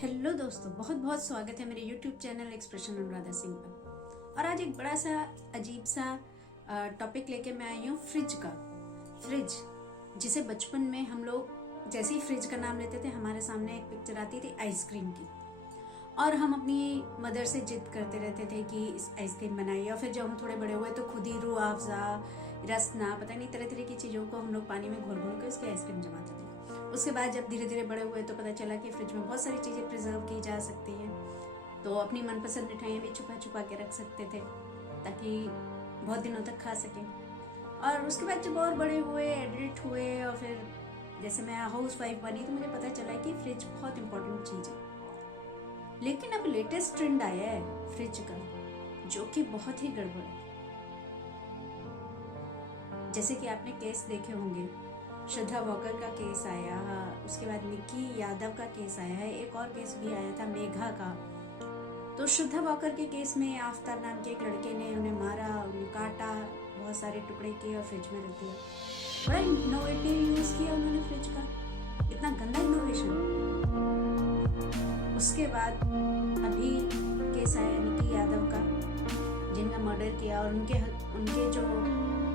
Hello दोस्तों, बहुत बहुत स्वागत है मेरे YouTube channel expression Anuradha Singh पर। और आज एक बड़ा सा अजीब सा टॉपिक लेके मैं आई हूँ, फ्रिज का। फ्रिज जिसे बचपन में हम लोग जैसे ही फ्रिज का नाम लेते थे हमारे सामने एक पिक्चर आती थी आइसक्रीम की, और हम अपनी मदर से जिद करते रहते थे कि इस आइसक्रीम बनाइए। और फिर जब हम थोड़े बड़े हुए तो खुद ही रूह अफ़ज़ा, रसना, पता नहीं तरह तरह की चीज़ों को हम लोग पानी में घोल घोल के उसकी आइसक्रीम जमाते थे। उसके बाद जब धीरे धीरे बड़े हुए तो पता चला कि फ्रिज में बहुत सारी चीज़ें प्रिजर्व की जा सकती हैं, तो अपनी मनपसंद मिठाइयाँ भी छुपा छुपा के रख सकते थे ताकि बहुत दिनों तक खा सकें। और उसके बाद जब और बड़े हुए, एडल्ट हुए, और फिर जैसे मैं हाउस वाइफ बनी तो मुझे पता चला कि फ्रिज बहुत इंपॉर्टेंट चीज़ है। लेकिन अब लेटेस्ट ट्रेंड आया है फ्रिज का, जो कि बहुत ही गड़बड़ है। जैसे कि आपने केस देखे होंगे, श्रद्धा वॉकर का केस आया, उसके बाद निक्की यादव का केस आया है, एक और केस भी आया था मेघा का। तो श्रद्धा वॉकर के केस में आफ्ताब नाम के एक लड़के ने उन्हें मारा, उन्हें काटा, बहुत सारे टुकड़े किए और फ्रिज में रख दिया। बड़ा इनोवेटिव यूज किया उन्होंने फ्रिज का, इतना गंदा इनोवेशन। उसके बाद अभी केस आया निक्की यादव का, जिनका मर्डर किया, और उनके जो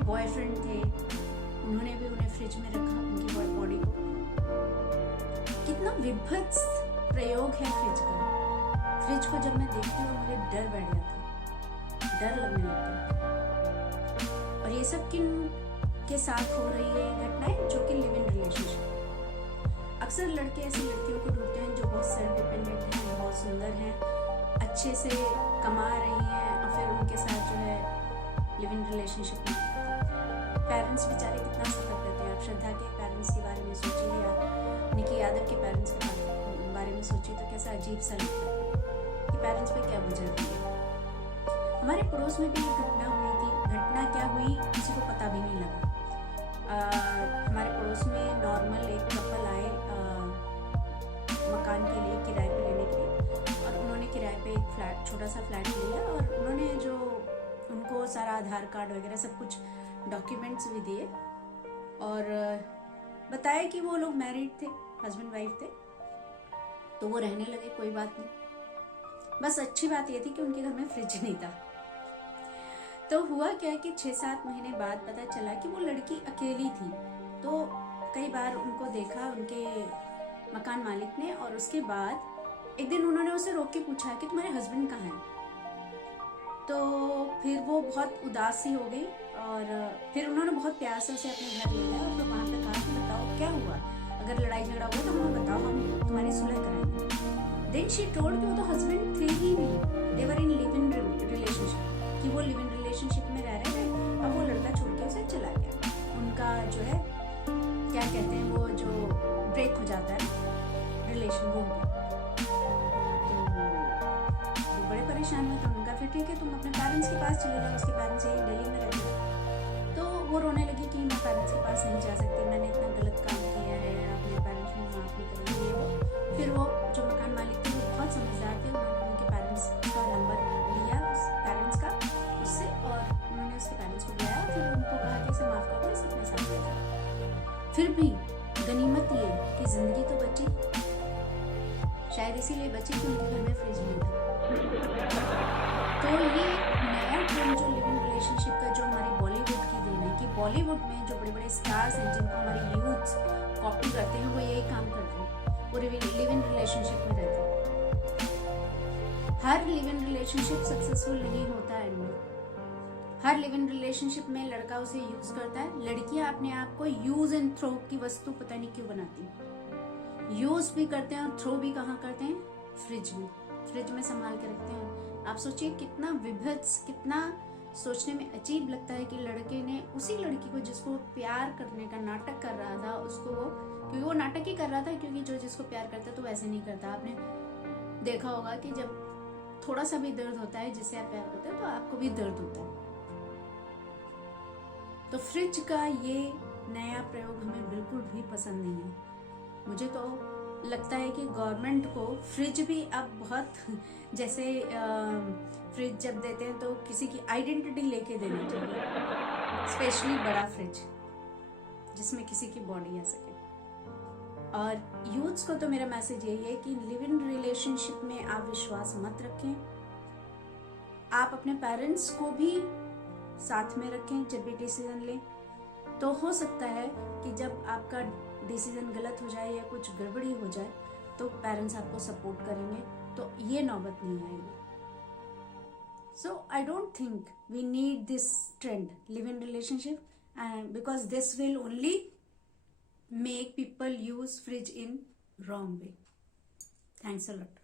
बॉयफ्रेंड थे उन्होंने भी उन्हें फ्रिज में रखा, उनकी बॉडी को। कितना विभत्स प्रयोग है फ्रिज का। फ्रिज को जब मैं देखती हूँ मुझे डर बैठ जाता है, डर लगने लगता है। और ये सब किन के साथ हो रही है घटनाएं, जो कि लिव इन रिलेशनशिप। अक्सर लड़के ऐसी लड़कियों को ढूंढते हैं जो बहुत सेल्फ डिपेंडेंट हैं, बहुत सुंदर हैं, अच्छे से कमा रही हैं, और फिर उनके साथ जो है लिव इन रिलेशनशिप में। पेरेंट्स बेचारे कितना सफर करते हैं। आप श्रद्धा के पेरेंट्स के बारे में सोचिए या निक्की यादव के पेरेंट्स के बारे में सोचिए तो कैसा अजीब सा लगता है कि पेरेंट्स पे क्या गुजर रही है। हमारे पड़ोस में भी एक घटना हुई थी। घटना क्या हुई किसी को पता भी नहीं लगा। हमारे पड़ोस में नॉर्मल एक कपल आए मकान के लिए, किराए पे लेने के लिए, और उन्होंने किराए पे एक फ्लैट, छोटा सा फ्लैट लिया, और उन्होंने जो उनको सारा आधार कार्ड वगैरह सब कुछ डॉक्यूमेंट्स भी दिए, और बताया कि वो लोग मैरिड थे, हस्बैंड वाइफ थे, तो वो रहने लगे, कोई बात नहीं। बस अच्छी बात ये थी कि उनके घर में फ्रिज नहीं था। तो हुआ क्या कि 6-7 महीने बाद पता चला कि वो लड़की अकेली थी। तो कई बार उनको देखा उनके मकान मालिक ने, और उसके बाद एक दिन उन्होंने उसे रोक के पूछा कि तुम्हारे हस्बैंड कहाँ हैं। तो फिर वो बहुत उदास सी हो गई, और फिर उन्होंने बहुत प्यार से उसे अपने घर ले गया, और फिर वहाँ पे कहा कि बताओ क्या हुआ, अगर लड़ाई झगड़ा हुआ तो हमें बताओ, हम तुम्हारी सुलह कराएंगे। देन शी टोल्ड कि वो तो हस्बैंड थे ही नहीं, दे वर इन लिव इन रिलेशनशिप, कि वो लिव इन रिलेशनशिप में रह रहे थे। अब वो लड़का छोड़ के उसे चला गया। उनका जो है क्या कहते हैं, वो जो ब्रेक हो जाता है रिलेशन, वो हो गया। तो बड़े परेशान हुए, तो उनका फिर ठीक है तुम अपने पेरेंट्स के पास चले जाओ। उसके पेरेंट्स यही दिल्ली में रहते हैं। तो वो रोने लगी कि मैं पेरेंट्स के पास नहीं जा सकती, मैंने इतना गलत काम किया है, अपने पेरेंट्स में माफ़ नहीं करेंगे वो। फिर वो जो मकान मालिक थे वो बहुत समझदार थे, उन्होंने उनके पेरेंट्स का नंबर लिया, उस पेरेंट्स का उससे, और उन्होंने उसके पेरेंट्स को बुलाया, फिर उनको कहा कि इसे माफ़ कर दो, इसे अपने साथ ले जाओ। फिर भी गनीमत ये कि ज़िंदगी तो बची, शायद इसीलिए बची कि उनके घर में फ्रिज नहीं था। तो ये नया ट्रेंड जो लिव इन रिलेशनशिप का, जो हमारी बॉलीवुड की देन है, कि बॉलीवुड में जो बड़े बड़े स्टार्स हैं जिनको हमारी यूथ्स कॉपी करते हैं, वो यही काम करते हैं, वो लिव इन रिलेशनशिप में रहते हैं। हर लिव इन रिलेशनशिप सक्सेसफुल नहीं होता है। हर लिव इन रिलेशनशिप में लड़का उसे यूज करता है, लड़कियां अपने आप को यूज एंड थ्रो की वस्तु पता नहीं क्यों बनाती हैं। यूज भी करते हैं और थ्रो भी कहाँ करते हैं, फ्रिज में, फ्रिज में संभाल के रखते हैं। आप सोचिए कितना विभत्स, कितना सोचने में अजीब लगता है कि लड़के ने उसी लड़की को जिसको प्यार करने का नाटक कर रहा था, उसको वो, क्योंकि वो नाटक ही कर रहा था, क्योंकि जो जिसको प्यार करता है तो वैसे नहीं करता। आपने देखा होगा कि जब थोड़ा सा भी दर्द होता है जिससे आप प्यार करते हैं तो आपको भी दर्द होता है। तो फ्रिज का ये नया प्रयोग हमें बिल्कुल भी पसंद नहीं है। मुझे तो लगता है कि गवर्नमेंट को फ्रिज भी अब बहुत, जैसे फ्रिज जब देते हैं तो किसी की आइडेंटिटी लेके देना चाहिए, स्पेशली बड़ा फ्रिज जिसमें किसी की बॉडी आ सके। और यूथ्स को तो मेरा मैसेज यही है कि लिव इन रिलेशनशिप में आप विश्वास मत रखें। आप अपने पेरेंट्स को भी साथ में रखें जब भी डिसीजन लें। तो हो सकता है कि जब आपका डिसीजन गलत हो जाए या कुछ गड़बड़ी हो जाए तो पेरेंट्स आपको सपोर्ट करेंगे, तो ये नौबत नहीं आएगी। So I don't think we need this trend live in relationship, and because this will only make people use fridge in wrong way. Thanks a lot.